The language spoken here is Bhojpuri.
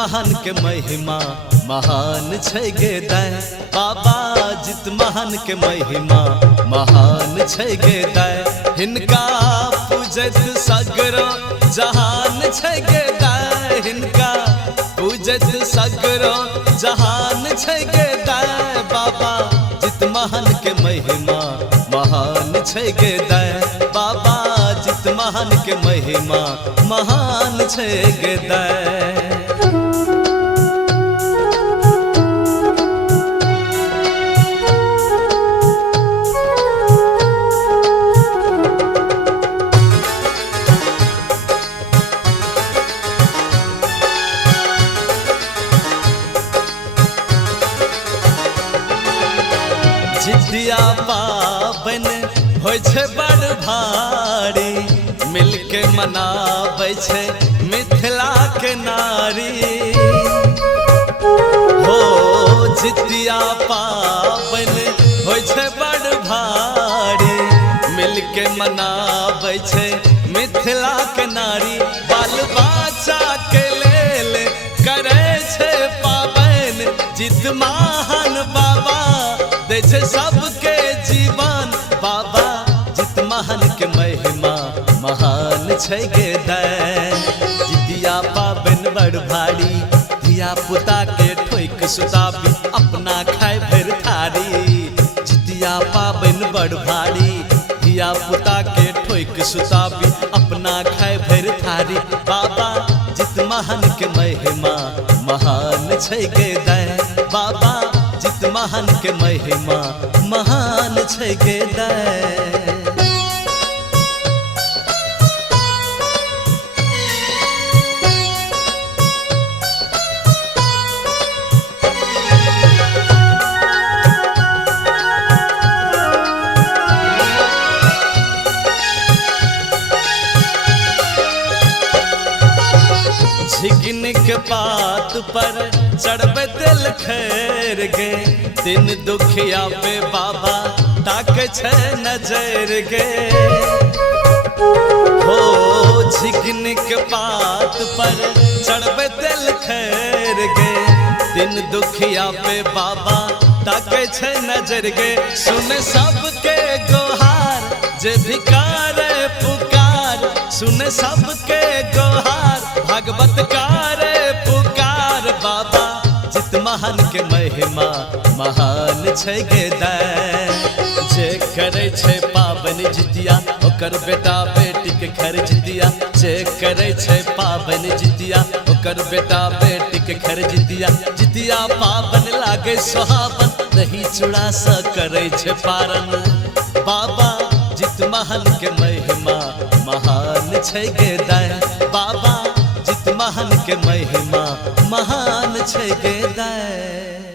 महान के महिमा महान छै गे दाय। बाबा जित महान के महिमा महान छै गे दाय। हिनका पूजत सगरो जहान छै गे दाय। हिनका पूजत सगरो जहान छै गे दाय। बाबा जित महान के महिमा महान छै गे दाय। बाबा जित महान के महिमा महान छै गे दाय। जितिया पाबन होइ छै बड़ भारी, मिलके मनाबै छै मिथिला के नारी। हो जितिया पाबन होइ छै बड़ भारी, मिलके मनाबै छै मिथिला के नारी। बाल बच्चा के लेल करै छै पाबन, जित महान बाबा दै छै सबके जीवन। बाबा जित महान के महिमा महान छै गे दाय। जितिया पाबन बड़ भारी, धिया पुता के ठोक सुताबी अपना खाए भर थारी। जितिया पाबन बड़ भारी, धिया पुता के ठोक सुताबी अपना खाए भर थारी। बाबा जित महान के महिमा महान छै गे दाय। बाबा जित महान के महिमा महान छै गे दाय। झिगनी के पात पर चढ़बे दिल खैर गे, दिन दुखिया पे बाबा ताके छै नजर गे। हो झिगनी के पात पर चढ़बे दिल खैर गे, दिन दुखिया पे बाबा ताके छै नजर गे। सुन सबके गोहार जे भिकार पुकार, सुन सबके गोहार भागवत कारे पुकार। बाबा जित महान के महिमा महान छै गे दाय। जे करे छै पाबन जितिया ओकर बेटा बेटी के घर जितिया। जे करे छै पाबन जितिया ओकर बेटा बेटी के घर जितिया। जितिया पाबन लागे सुहावन, दही चूड़ा सा करे छै पारन। बाबा जित महान के महिमा महान छै गे दाय। बाबा जित महान के महिमा महान छै गे दाय।